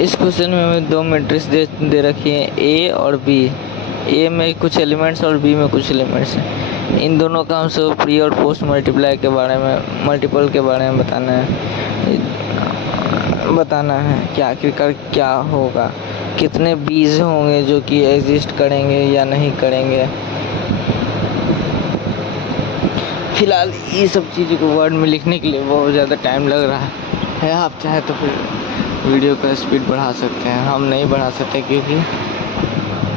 इस क्वेश्चन में हमें दो मैट्रिक्स दे रखी है, ए और बी। ए में कुछ एलिमेंट्स और बी में कुछ एलिमेंट्स हैं। इन दोनों का हमसे प्री और पोस्ट मल्टीप्लाई के बारे में, मल्टीपल के बारे में बताना है कि आखिरकार क्या होगा, कितने बीज होंगे जो कि एग्जिस्ट करेंगे या नहीं करेंगे। फिलहाल ये सब चीज़ों को वर्ड में लिखने के लिए बहुत ज़्यादा टाइम लग रहा है। आप चाहे तो फिर वीडियो का स्पीड बढ़ा सकते हैं, हम नहीं बढ़ा सकते क्योंकि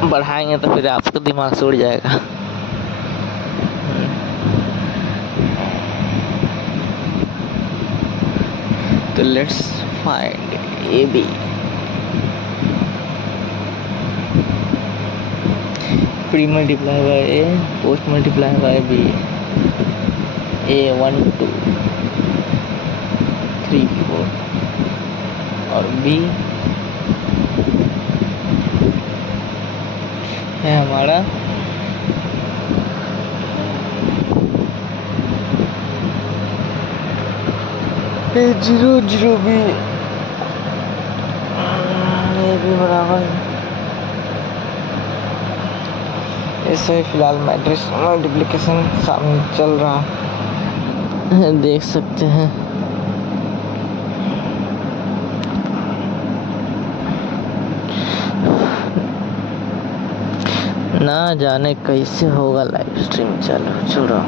बढ़ाएंगे तो फिर आपका दिमाग सो जाएगा। तो let's find A B. Pre multiply by A, post multiply by B. A 1 2 3 4 और बी है हमारा ए 0 0 बी। ए बी बराबर ऐसे फिलहाल मैट्रिक्स मल्टीप्लिकेशन सामने चल रहा है, देख सकते हैं। ना जाने कैसे होगा लाइव स्ट्रीम। चलो छोड़ो।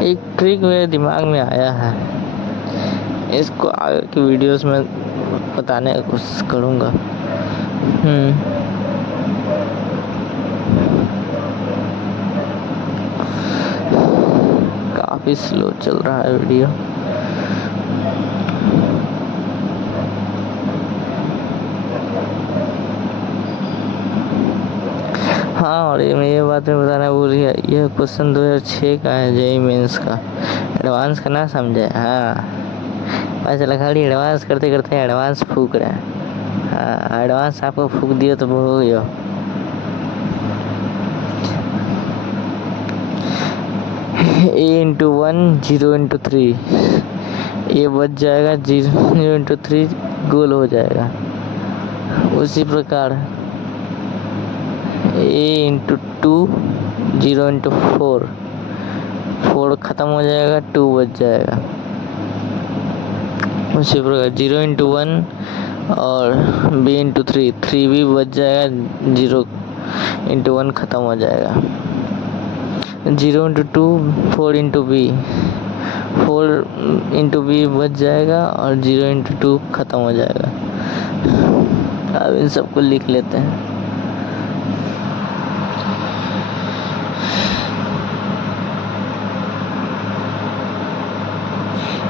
एक ट्रिक मेरे दिमाग में आया है, इसको आगे की वीडियोस में बताने की कोशिश करूँगा। काफ़ी स्लो चल रहा है वीडियो। हाँ, और ये बात मैं बताना भूल गया, यह क्वेश्चन 2006 का है, जेईई मेंस का। एडवांस का ना समझे। हाँ, पता चला खाली एडवांस करते करते एडवांस फूक रहे हैं। हाँ, एडवांस आपको फूक दिया तो हो गया। ए इंटू 1 0 इंटू 3, ये बच जाएगा 0 इंटू 3 गोल हो जाएगा। उसी प्रकार ए इंटू 2 0 इंटू 4 ख़त्म हो जाएगा, 2 बच जाएगा। उसी प्रकार 0 इंटू 1 और बी इंटू 3 भी बच जाएगा, 0 इंटू 1 ख़त्म हो जाएगा। 0 into 2 4 into B, 4 into B बच जाएगा और 0 इंटू 2 ख़त्म हो जाएगा। अब इन सबको लिख लेते हैं।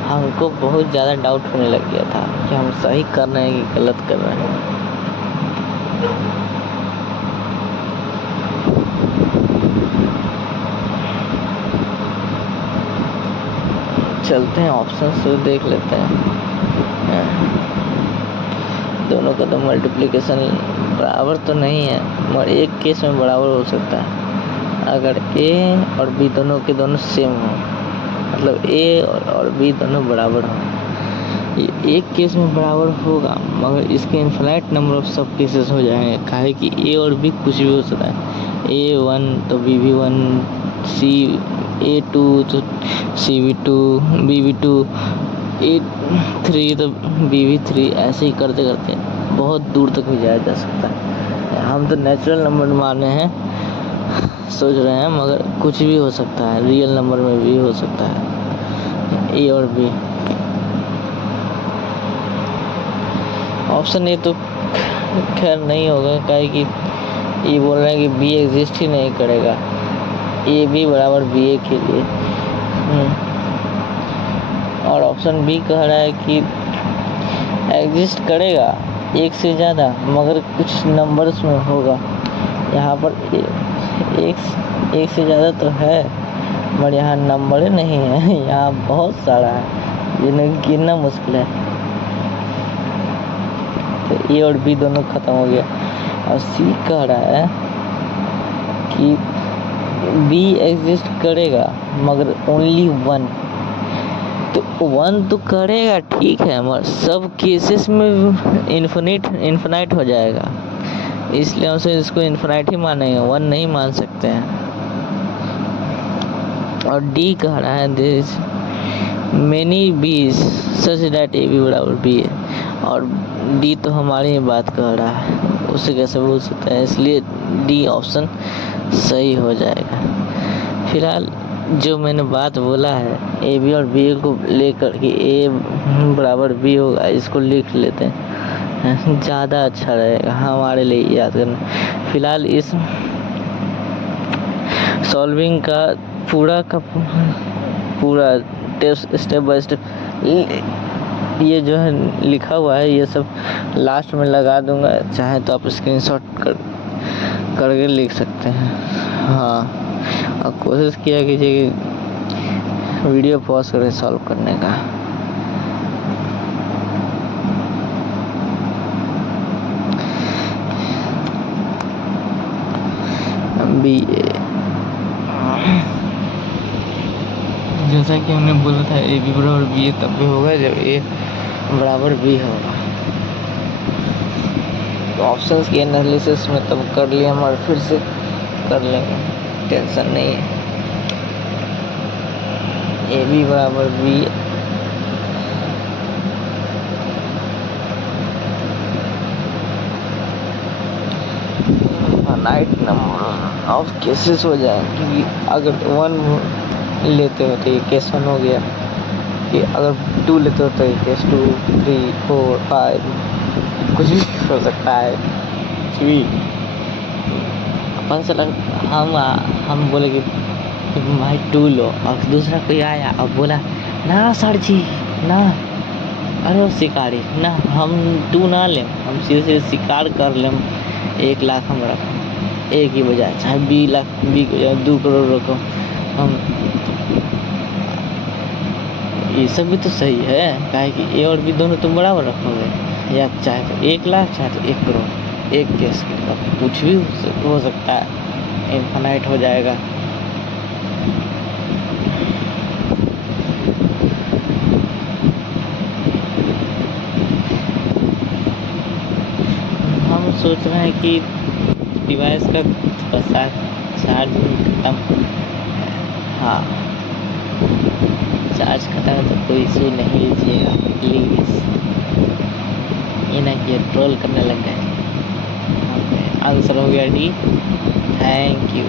हमको बहुत ज़्यादा डाउट होने लग गया था कि हम सही कर रहे हैं कि गलत कर रहे हैं। चलते हैं ऑप्शन से देख लेते हैं। दोनों का तो मल्टीप्लिकेशन बराबर तो नहीं है, मगर एक केस में बराबर हो सकता है। अगर ए और बी दोनों के दोनों सेम हो, मतलब ए और बी दोनों बराबर हो, ये एक केस में बराबर होगा, मगर इसके इनफाइनाइट नंबर ऑफ सब केसेस हो जाएंगे। काहे कि ए और बी कुछ भी हो सकता है। ए 1 तो बी भी 1, सी ए 2 तो सी भी 2, बी भी 2, ए 3 तो बी भी 3। ऐसे ही करते करते बहुत दूर तक भी जाया जा सकता है। हम तो नेचुरल नंबर माने हैं, सोच रहे हैं, मगर कुछ भी हो सकता है, रियल नंबर में भी हो सकता है ए और बी। ऑप्शन ए तो खैर नहीं होगा, काहे कि ये बोल रहे हैं कि बी एग्जिस्ट ही नहीं करेगा, ए बी बराबर बी ए के लिए। और ऑप्शन बी कह रहा है कि एग्जिस्ट करेगा एक से ज़्यादा, मगर कुछ नंबर्स में होगा। यहाँ पर एक से ज़्यादा तो है, मगर यहाँ नंबर नहीं है, यहाँ बहुत सारा है जिन्हें गिनना मुश्किल है। तो ए और बी दोनों ख़त्म हो गया। और सी कह रहा है कि बी एग्जिस्ट करेगा मगर ओनली वन, तो वन तो करेगा ठीक है, मगर सब केसेस में इन्फिनाइट हो जाएगा, इसलिए उसे इसको इन्फिनाइट ही मानेंगे, वन नहीं मान सकते हैं। और डी कह रहा है दिस मेनी बीज सच दैट ए बी बराबर बी है, और डी तो हमारी ही बात कह रहा है, उसे कैसे बोल सकता है, इसलिए डी ऑप्शन सही हो जाएगा। फिलहाल जो मैंने बात बोला है ए बी और बी को लेकर कि ए बराबर बी होगा, इसको लिख लेते हैं, ज़्यादा अच्छा रहेगा हमारे लिए याद करना। फिलहाल इस सॉल्विंग का पूरा स्टेप बाय स्टेप ये जो है लिखा हुआ है, ये सब लास्ट में लगा दूंगा, चाहे तो आप स्क्रीनशॉट करके लिख सकते हैं। हाँ, और कोशिश किया कीजिए कि वीडियो पॉज करके सॉल्व करने का। बी जैसा कि हमने बोला था ए बी बराबर बी ए तब भी होगा जब ए बराबर बी होगा। तो ऑप्शंस के एनालिसिस में तब कर लिया हम, और फिर से कर लेंगे, टेंशन नहीं है। ए बी बराबर be finite number of cases हो जाएंगे, क्योंकि अगर 1 लेते हो तो ये केस 1 हो गया, कि अगर 2 लेते हो तो ये केस 2, 3, 4, 5 कुछ भी हो सकता है। अपन से हम बोले कि भाई 2 लो, और दूसरा कोई आया और बोला ना सर जी ना, अरे वो शिकारी ना, हम 2 ना लें, हम सीधे शिकार कर लें 1 लाख हम रखें, एक ही बजाय चाहे 20 लाख 2 करोड़ रखो हम, ये सब भी तो सही है, काहे कि ए और बी दोनों तुम बराबर रखोगे, या चाहे तो 1 लाख चाहे तो 1 करोड़, एक केस के बाद कुछ भी हो सकता है, इनफाइनाइट हो जाएगा। हम सोच रहे हैं कि डिवाइस का थोड़ा चार्ज खत्म, हाँ चार्ज खत्म है तो कोई इशू नहीं लीजिएगा प्लीज़, ये ना कि ट्रोल करने लग गए। आंसर हो गया डी, थैंक यू।